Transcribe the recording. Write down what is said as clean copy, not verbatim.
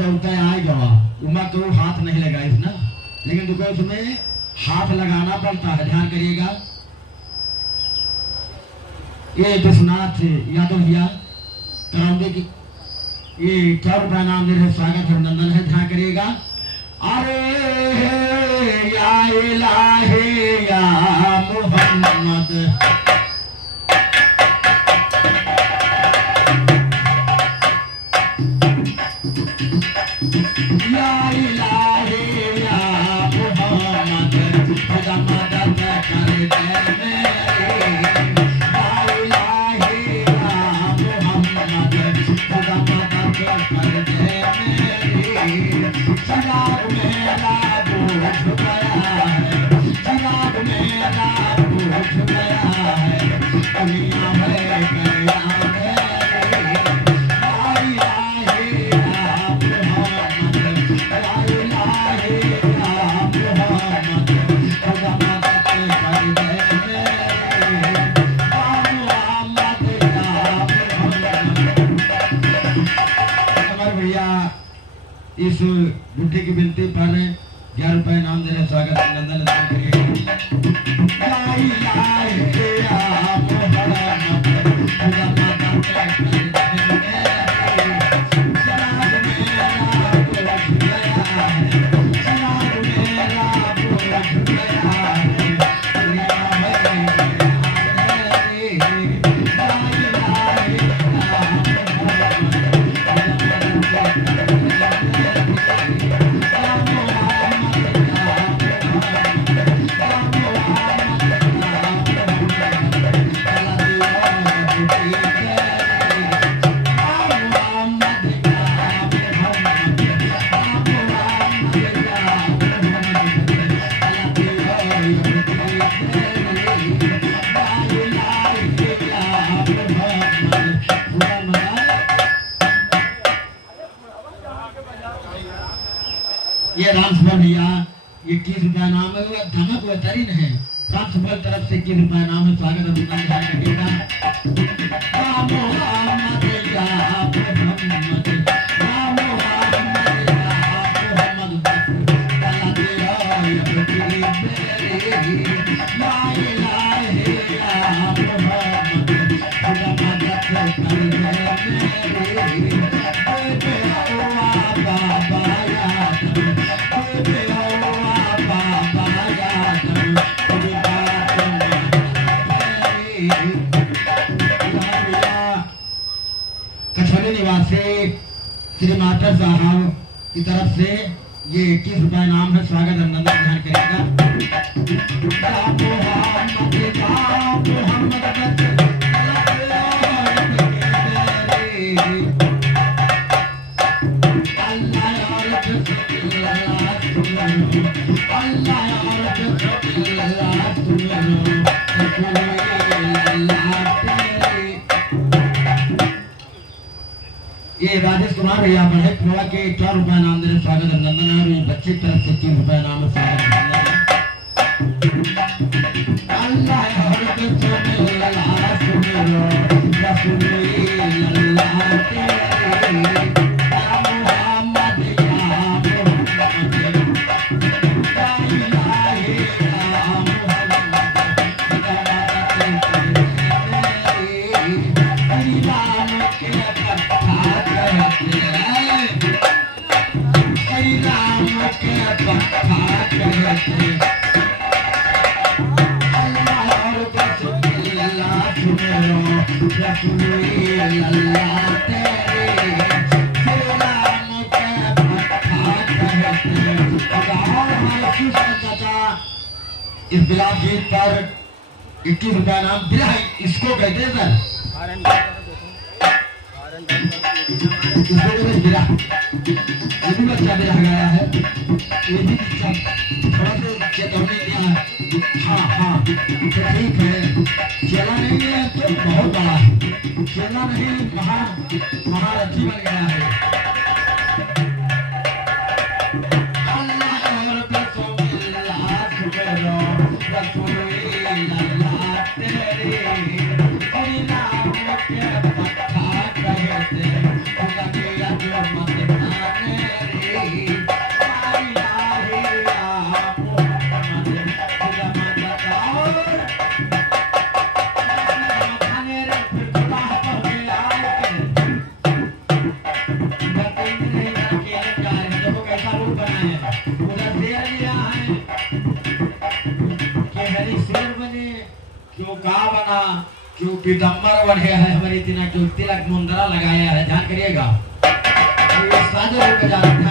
दौड़ता आए गवा उमा तो हाथ नहीं लगा इसना, लेकिन देखो उसमें हाथ लगाना पड़ता है, ध्यान करिएगा। ये विश्वनाथ यादव भैया करौंदे की ये क्या रुपया नाम दे रहे, स्वागत अभिनंदन है, ध्यान करिएगा। अरे या इलाही या मोहम्मद या इलाही या मोहम्मद खुदा मदद कर दे मेरी, या इलाही या मोहम्मद खुदा मदद कर दे मेरी। चिराग मेरा बुझ गया है, चिराग मेरा बुझ गया है, दुनिया में गया मेरी। या इलाही या मोहम्मद, या इलाही या मोहम्मद खुदा मदद कर दे मेरी, या मोहम्मद या मोहम्मद। अमर भैया इस बुढ़े की विनती पर 11 रुपए नाम दे रहे, स्वागत अभिनंदन करिए। या इलाही या मोहम्मद खुदा मदद कर दे मेरी, चिराग मेरा बुझ गया है, चिराग मेरा बुझ गया है, दुनिया में गया मेरी। या इलाही या मोहम्मद खुदा मदद कर दे मेरी। ये रामसभा भैया 21 रुपया नाम है, धमक वतरीन है, रामसभा तरफ से 21 रुपया नाम है, स्वागत अभिनंदन करिएगा। या मोहम्मद या मोहम्मद, या मोहम्मद या मोहम्मद अल्लाह तेरा यकीन मेरी। या इलाही या मोहम्मद खुदा मदद कर दे मेरी। कछोली निवासी श्री मास्टर साहब की तरफ से ये 21 रुपया नाम है, स्वागत अभिनंदन, ध्यान करिएगा। ये राजेश कुमार भैया बढ़े थोड़ा के 4 रुपया नाम दे रहे, स्वागत अभिनंदन है, और ये बच्चे की तरफ से 3 रुपया नाम है, स्वागत इस बिलाप गीत पर 21 रुपया नाम बिला, इसको कहते हैं सर, बिला ये भी बच्चा बिला गया है, ये भी थोड़ा सा चेतावनी दिया है। हाँ हाँ तो ठीक है, चला नहीं है तो बहुत बड़ा है, चला नहीं महारथी बन गया है। Yeah. ना क्यों पीताम्बर बढ़े है हमारे इतना क्यों तिलक मुंदरा लगाया है ध्यान करिएगा। ये साधु को जा रखा